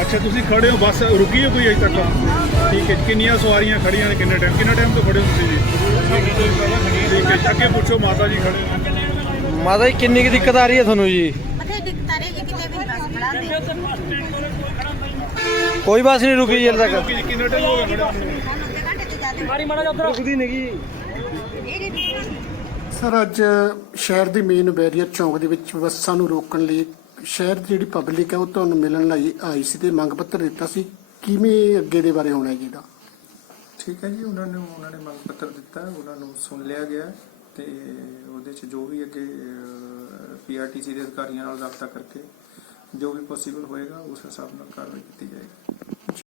ਅੱਛਾ ਤੁਸੀਂ ਖੜੇ ਹੋ ਬੱਸ ਰੁਕੀ ਹੈ ਕੋਈ ਅਜੇ ਤੱਕ? ਠੀਕ ਹੈ ਕਿੰਨੀਆਂ ਸਵਾਰੀਆਂ ਖੜੀਆਂ ਨੇ ਕਿੰਨੇ ਟਾਈਮ ਕਿੰਨਾ ਟਾਈਮ ਤੋਂ ਖੜੇ ਹੋ ਤੁਸੀਂ ਜੀ? ਠੀਕ ਹੈ ਜੀ, ਅੱਗੇ ਪੁੱਛੋ ਮਾਤਾ ਜੀ ਖੜੇ ਹੋ ਮਾਤਾ ਜੀ ਕਿੰਨੀ ਕੁ ਦਿੱਕਤ ਆ ਰਹੀ ਹੈ ਤੁਹਾਨੂੰ ਜੀ? ਮਥੇ ਦਿੱਕਤਾਂ ਰਹੀ ਜੀ ਕਿਤੇ ਵੀ ਬੱਸ ਖੜਾ ਦੇ। ਕੋਈ ਬੱਸ ਨਹੀਂ ਰੁਕੀ ਜੀ ਹਲੇ ਤੱਕ। ਕਿੰਨਾ ਟਾਈਮ ਹੋ ਗਿਆ ਖੜੇ? ਨੂੰ? ਸਾਨੂੰ ਅੱਧੇ ਘੰਟੇ ਤੇ ਜ਼ਿਆਦਾ ਰੁਕਦੀ ਨਹੀਂ ਗੀ। ਸਰ ਅੱਜ ਸ਼ਹਿਰ ਦੀ ਮੇਨ ਬੈਰੀਅਰ ਚੌਂਕ ਦੇ ਵਿੱਚ ਬੱਸਾਂ ਨੂੰ ਰੋਕਣ ਲਈ ਸ਼ਹਿਰ ਦੀ ਜਿਹੜੀ ਪਬਲਿਕ ਹੈ ਉਹ ਤੁਹਾਨੂੰ ਮਿਲਣ ਲਈ ਆਈ ਸੀ ਤੇ ਮੰਗ ਪੱਤਰ ਦਿੱਤਾ ਸੀ। ਕਿਵੇਂ ਅੱਗੇ ਦੇ ਬਾਰੇ ਹੋਣਾ ਹੈ ਜੀ ਦਾ ਠੀਕ ਹੈ ਜੀ, ਉਹਨਾਂ ਨੂੰ, ਉਹਨਾਂ ਨੇ ਮੰਗ ਪੱਤਰ ਦਿੱਤਾ, ਉਹਨਾਂ ਨੂੰ ਸੁਣ ਲਿਆ ਗਿਆ ਤੇ ਉਹਦੇ ਚ ਜੋ ਵੀ ਅੱਗੇ ਪੀਆਰਟੀਸੀ ਦੇ ਅਧਿਕਾਰੀਆਂ ਨਾਲ ਰਾਬਤਾ ਕਰਕੇ ਜੋ ਵੀ ਪੋਸੀਬਲ ਹੋਏਗਾ ਉਸ ਹਿਸਾਬ ਨਾਲ ਕਾਰਵਾਈ ਕੀਤੀ ਜਾਏਗੀ।